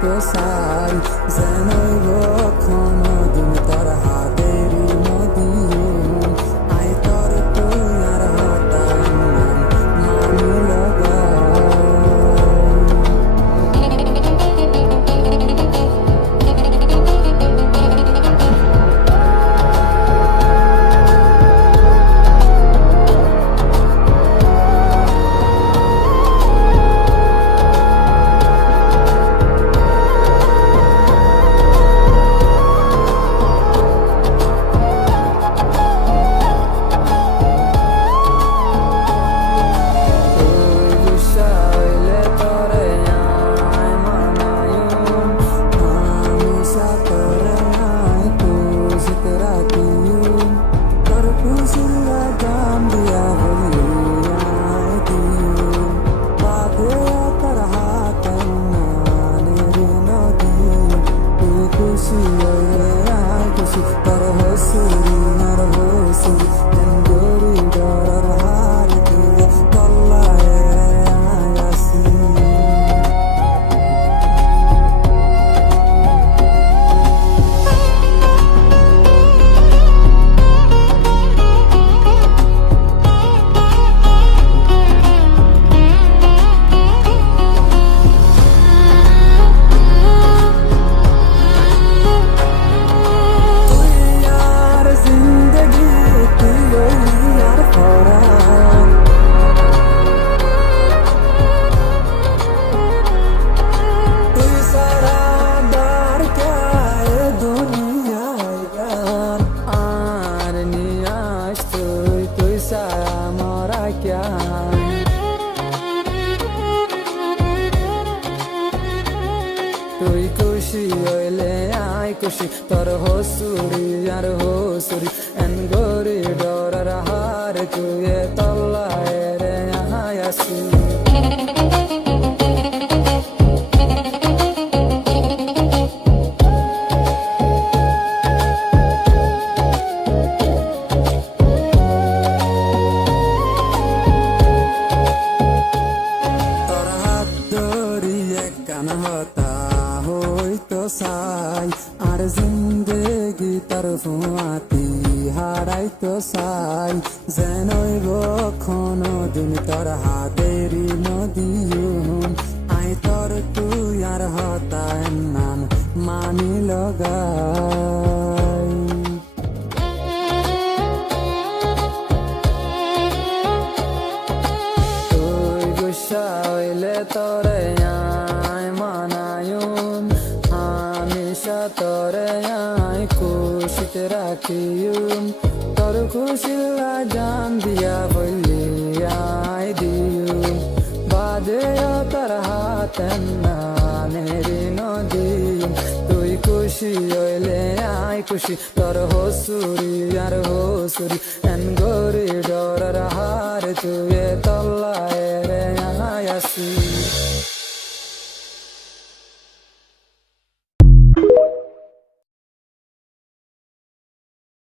হইতে চাই যেন কোনো দিন তোর হাতেরই নদী আই তোর তুই আর হতাই মানি লগাই তুই খুশি হইলে আই খুশি তোর হসুরি আর হসুরি এন গরি ডরার হার তুই তল্লায় রে আসি হতা হইতো চাই আর জিন্দেগি তার ফুয়াতি হারাইতো চাই যেন কোনো দিন তোর হাতেরই নদী আই তোর তুই আর হতায় নাম মানি লগাই তুই গুসা হইলে তোরে তোরে আই খুশিতে রাখিম তোর খুশিলা জান দিয়া বললি আই দিম বাদে তোর হাতে নানেরি নদী তুই খুশি হইলে আই খুশি তোর হসুরি আর হসুরি এন গরি ডরার হার তুই তল্লায় রে আসি